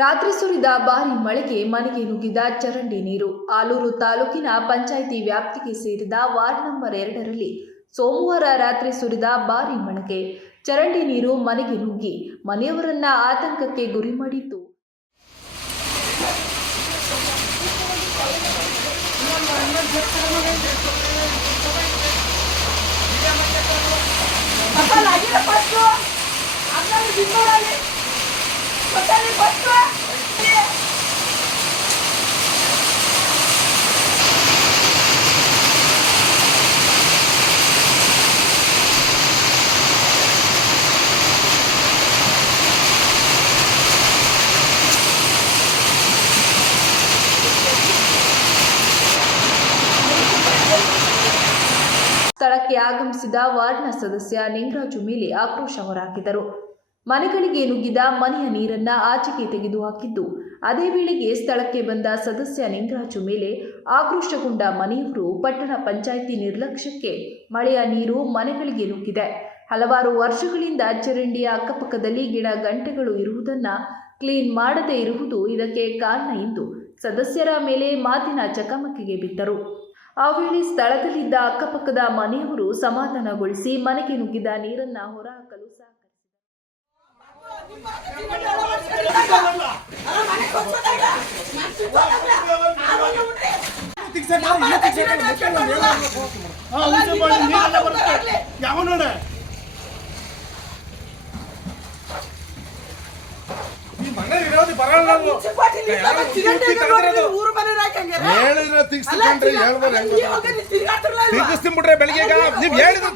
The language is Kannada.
ರಾತ್ರಿ ಸುರಿದ ಭಾರೀ ಮಳೆಗೆ ಮನೆಗೆ ನುಗ್ಗಿದ ಚರಂಡಿ ನೀರು. ಆಲೂರು ತಾಲೂಕಿನ ಪಂಚಾಯಿತಿ ವ್ಯಾಪ್ತಿಗೆ ಸೇರಿದ ವಾರ್ಡ್ ನಂಬರ್ 2ರಲ್ಲಿ ಸೋಮವಾರ ರಾತ್ರಿ ಸುರಿದ ಭಾರೀ ಮಳೆಗೆ ಚರಂಡಿ ನೀರು ಮನೆಗೆ ನುಗ್ಗಿ ಮನೆಯವರನ್ನ ಆತಂಕಕ್ಕೆ ಗುರಿ ಮಾಡಿತ್ತು. ಸ್ಥಳಕ್ಕೆ ಆಗಮಿಸಿದ ವಾರ್ಡ್ನ ಸದಸ್ಯ ನಿಂಗರಾಜು ಮೇಲೆ ಆಕ್ರೋಶ ಹೊರಹಾಕಿದರು. ಮನೆಗಳಿಗೆ ನುಗ್ಗಿದ ಮನೆಯ ನೀರನ್ನ ಆಚೆಗೆ ತೆಗೆದುಹಾಕಿದ್ದು, ಅದೇ ವೇಳೆಗೆ ಸ್ಥಳಕ್ಕೆ ಬಂದ ಸದಸ್ಯ ನಿಂಗರಾಜು ಮೇಲೆ ಆಕ್ರೋಶಗೊಂಡ ಮನೆಯವರು ಪಟ್ಟಣ ಪಂಚಾಯಿತಿ ನಿರ್ಲಕ್ಷ್ಯಕ್ಕೆ ಮಳೆಯ ನೀರು ಮನೆಗಳಿಗೆ ನುಗ್ಗಿದೆ. ಹಲವಾರು ವರ್ಷಗಳಿಂದ ಚರಂಡಿಯ ಅಕ್ಕಪಕ್ಕದಲ್ಲಿ ಗಿಡ ಗಂಟೆಗಳು ಇರುವುದನ್ನು ಕ್ಲೀನ್ ಮಾಡದೇ ಇರುವುದು ಇದಕ್ಕೆ ಕಾರಣ ಎಂದು ಸದಸ್ಯರ ಮೇಲೆ ಮಾತಿನ ಚಕಮಕಿಗೆ ಬಿದ್ದರು. ಆ ವೇಳೆ ಸ್ಥಳದಲ್ಲಿದ್ದ ಅಕ್ಕಪಕ್ಕದ ಮನೆಯವರು ಸಮಾಧಾನಗೊಳಿಸಿ ಮನೆಗೆ ನುಗ್ಗಿದ ನೀರನ್ನ ಹೊರಹಾಕಲು ತಿರ್ಗಿಸ್ಬಿಟ್ರೆ ಬೆಳಿಗ್ಗೆ ನೀವ್ ಹೇಳಿದ್ರು